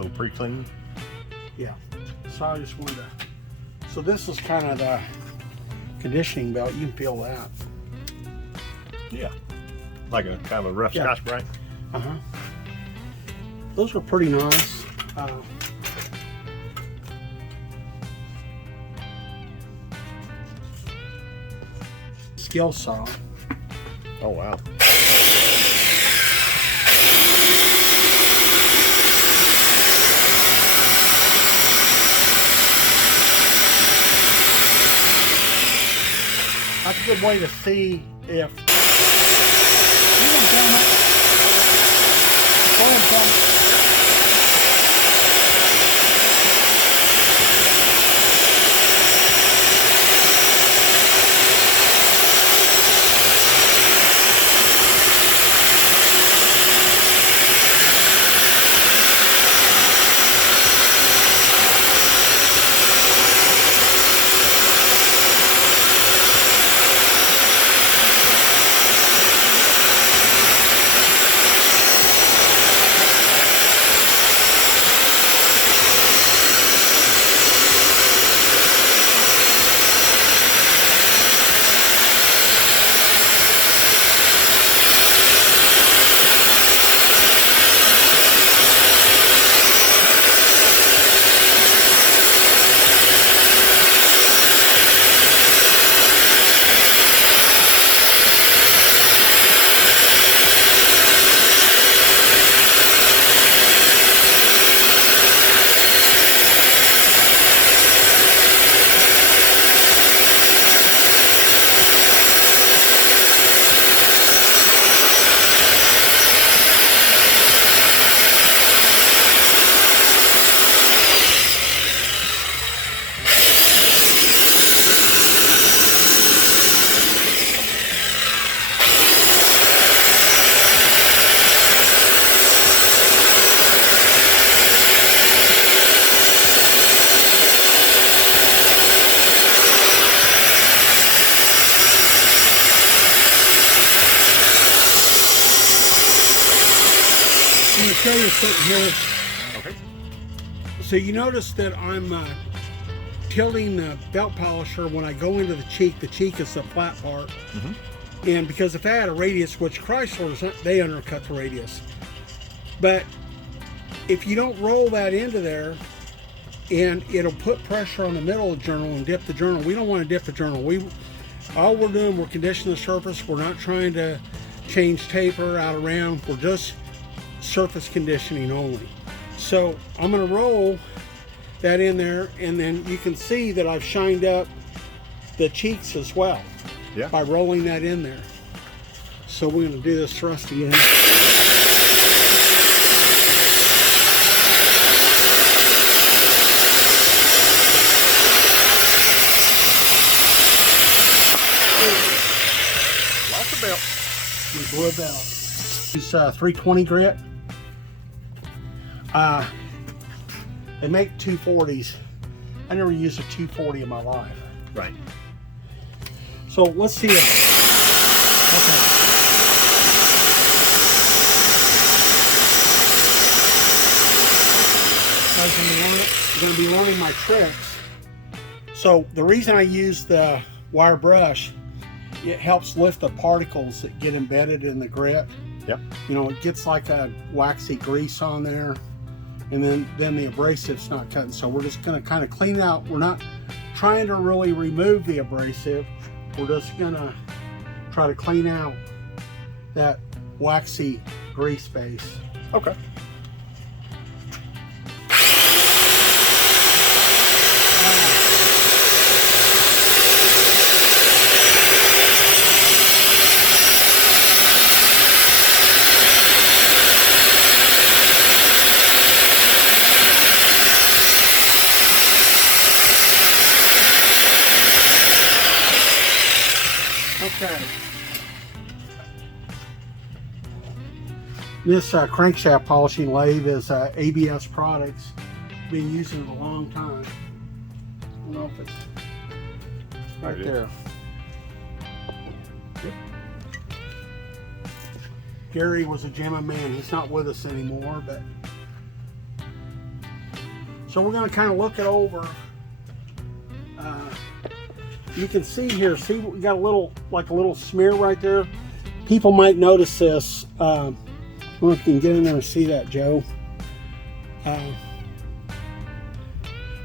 little pre-clean. Yeah. So I just wanted to. So this is kind of the conditioning belt. You can feel that. Yeah. Like a kind of a rough Scotch Brite. Uh-huh. Those were pretty nice. Skill saw. Oh wow. That's a good way to see if you can film it. Go ahead and film it. I'm going to show you something here. Okay. So you notice that I'm tilting the belt polisher when I go into the cheek. The cheek is the flat part. Mm-hmm. And because if I had a radius, which Chrysler's, they undercut the radius. But if you don't roll that into there, and it'll put pressure on the middle of the journal and dip the journal. We don't want to dip the journal. All we're doing, we're conditioning the surface. We're not trying to change taper out around. We're just surface conditioning only. So I'm going to roll that in there, and then you can see that I've shined up the cheeks as well by rolling that in there. So we're going to do this thrust again. Lots of belt. We blew a belt. Use 320 grit. They make 240s. I never used a 240 in my life. Right. So let's see it. Okay. I'm going to be learning my tricks. So the reason I use the wire brush, it helps lift the particles that get embedded in the grit. Yep. You know, it gets like a waxy grease on there, and then the abrasive's not cutting. So we're just going to kind of clean it out. We're not trying to really remove the abrasive. We're just going to try to clean out that waxy grease base. Okay. Okay. This crankshaft polishing lathe is ABS Products. Been using it a long time. I don't know if it's right there. Yep. Gary was a jamming man. He's not with us anymore, but So we're going to kind of look it over. You can see here, see we got a little, like a little smear right there. People might notice this. I don't know if you can get in there and see that, Joe.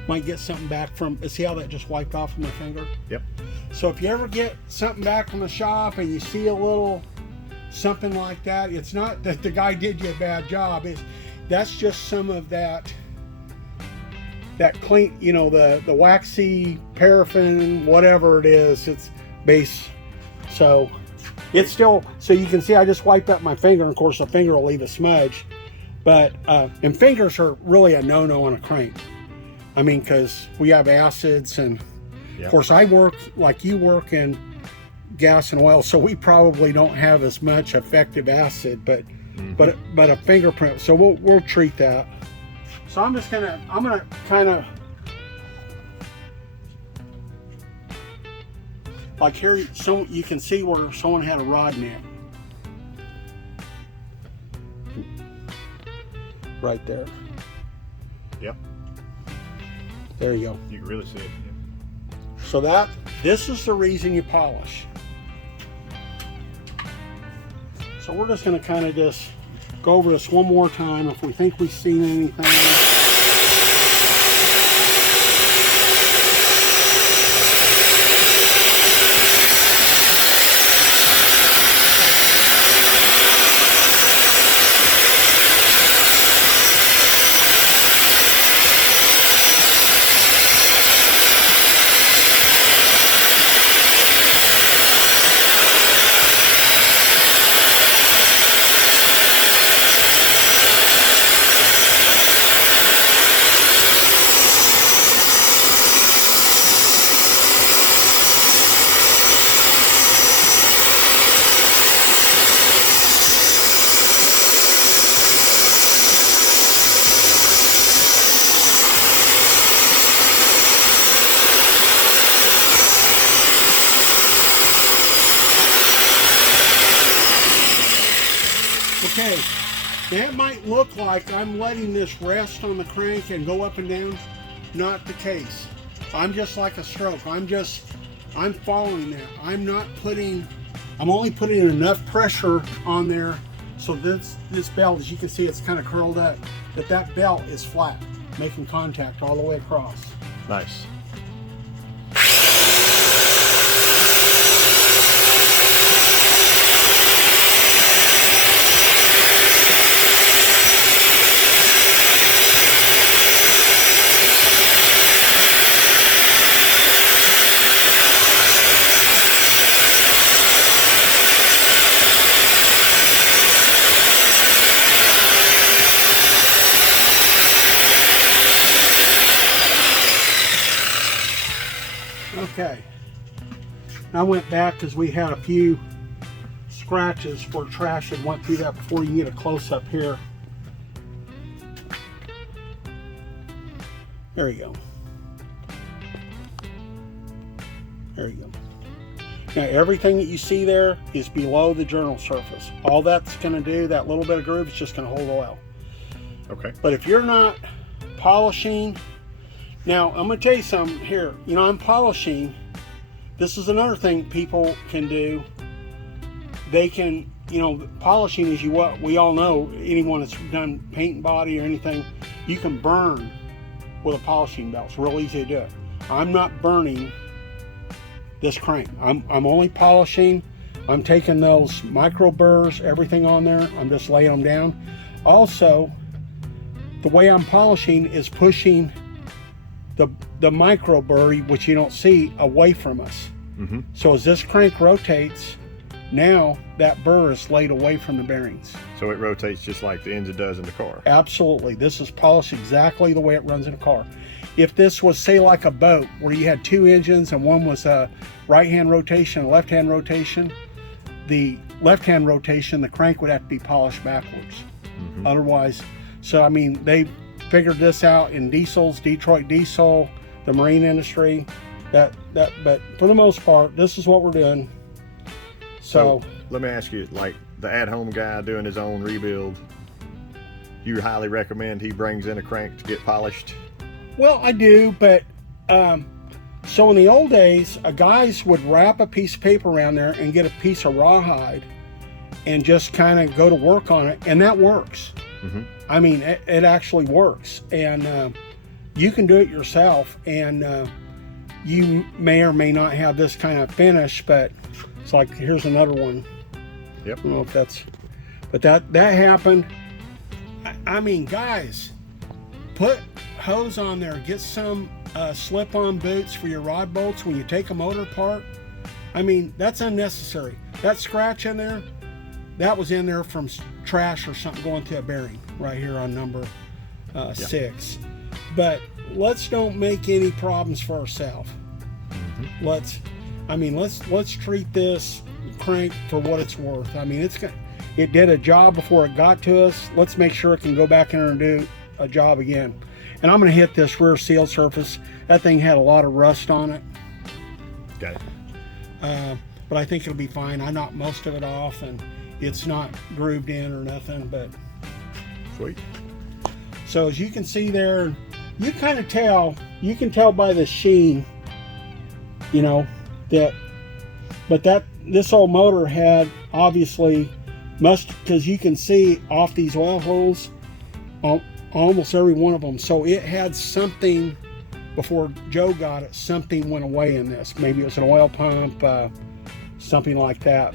Might get something back from, see how that just wiped off of my finger? Yep. So if you ever get something back from the shop and you see a little something like that, it's not that the guy did you a bad job. That's just some of that clean, you know, the waxy paraffin, whatever it is, it's base. So it's still, so you can see I just wiped up my finger, and of course the finger will leave a smudge. But, and fingers are really a no-no on a crank. I mean, because we have acids, and of course I work like you work in gas and oil, so we probably don't have as much effective acid, but but a fingerprint, so we'll treat that. So I'm gonna kind of, like here, so you can see where someone had a rod neck. Right there. Yep. There you go. You can really see it. Yeah. So this is the reason you polish. So we're just going to kind of just go over this one more time if we think we've seen anything. Okay, that might look like I'm letting this rest on the crank and go up and down. Not the case. I'm just like a stroke. I'm following that. I'm only putting enough pressure on there so this belt, as you can see, it's kind of curled up, that belt is flat, making contact all the way across. Nice. Okay, I went back because we had a few scratches where trash had went through that before. You can get a close-up here. There you go. There you go. Now everything that you see there is below the journal surface. All that's going to do, that little bit of groove, is just going to hold oil. Okay. But if you're not polishing, now I'm going to tell you something here. You know, I'm polishing. This is another thing people can do. They can, you know, polishing is what we all know. Anyone that's done paint and body or anything, you can burn with a polishing belt. It's real easy to do it. I'm not burning this crank. I'm only polishing. I'm taking those micro burrs, everything on there. I'm just laying them down. Also, the way I'm polishing is pushing the micro burr, which you don't see, away from us. So as this crank rotates, now that burr is laid away from the bearings. So it rotates just like the engine does in the car. Absolutely. This is polished exactly the way it runs in a car. If this was, say, like a boat where you had two engines and one was a right-hand rotation and left-hand rotation, the left-hand rotation, the crank would have to be polished backwards. Otherwise, so I mean, they figured this out in diesels, Detroit diesel, the marine industry, but for the most part, this is what we're doing. So let me ask you, like the at-home guy doing his own rebuild, you highly recommend he brings in a crank to get polished? Well, I do, but so in the old days, guys would wrap a piece of paper around there and get a piece of rawhide and just kind of go to work on it, and that works. Mm-hmm. I mean, it actually works, and you can do it yourself, and you may or may not have this kind of finish, but it's like, here's another one. Yep. I don't know if that's, but that happened. I mean, guys, put hose on there, get some slip-on boots for your rod bolts when you take a motor apart. I mean, that's unnecessary. That scratch in there, that was in there from trash or something going to a bearing right here on number 6. But let's don't make any problems for ourselves. Mm-hmm. Let's treat this crank for what it's worth. I mean, it did a job before it got to us. Let's make sure it can go back in there and do a job again. And I'm going to hit this rear seal surface. That thing had a lot of rust on it. Got it. But I think it'll be fine. I knocked most of it off, and it's not grooved in or nothing. But sweet. So as you can see there, you kind of tell. You can tell by the sheen, you know, that. But this old motor had obviously because you can see off these oil holes, almost every one of them. So it had something before Joe got it. Something went away in this. Maybe it was an oil pump, something like that.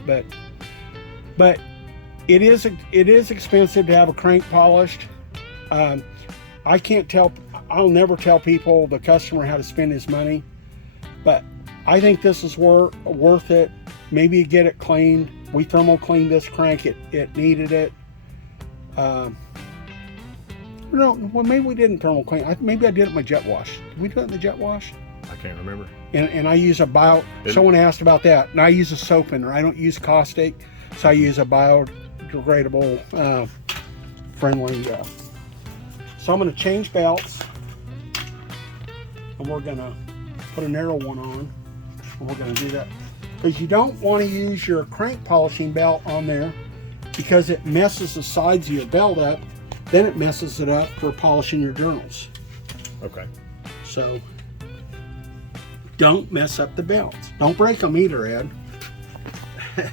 But it is expensive to have a crank polished. I can't tell. I'll never tell people, the customer, how to spend his money. But I think this is worth it. Maybe you get it cleaned. We thermal cleaned this crank. It needed it. No, well, maybe we didn't thermal clean. Maybe I did it in my jet wash. Did we do it in the jet wash? I can't remember. And I use someone asked about that. And I use a soap in there. I don't use caustic, so I use a biodegradable, friendly. So I'm going to change belts, and we're going to put a narrow one on, and we're going to do that. Because you don't want to use your crank polishing belt on there, because it messes the sides of your belt up. Then it messes it up for polishing your journals. Okay. So don't mess up the belts. Don't break them either, Ed. Okay.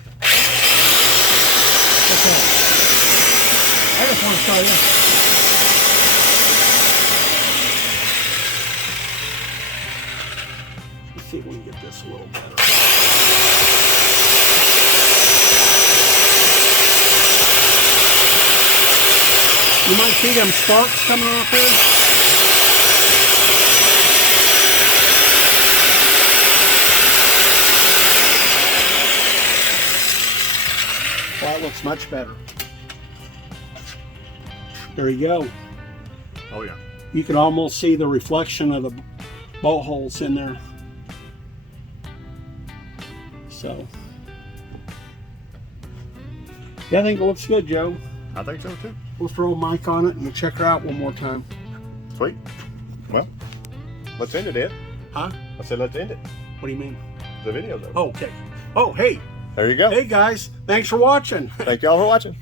I just want to try this. Let's see if we can get this a little better. You might see them sparks coming off there. Well, that looks much better. There you go. Oh yeah. You can almost see the reflection of the bolt holes in there. So, yeah, I think it looks good, Joe. I think so too. We'll throw a mic on it and we'll check her out one more time. Sweet. Well, let's end it, Ed. Huh? I said let's end it. What do you mean? The video, though. Oh, okay. Oh, hey. There you go. Hey, guys. Thanks for watching. Thank y'all for watching.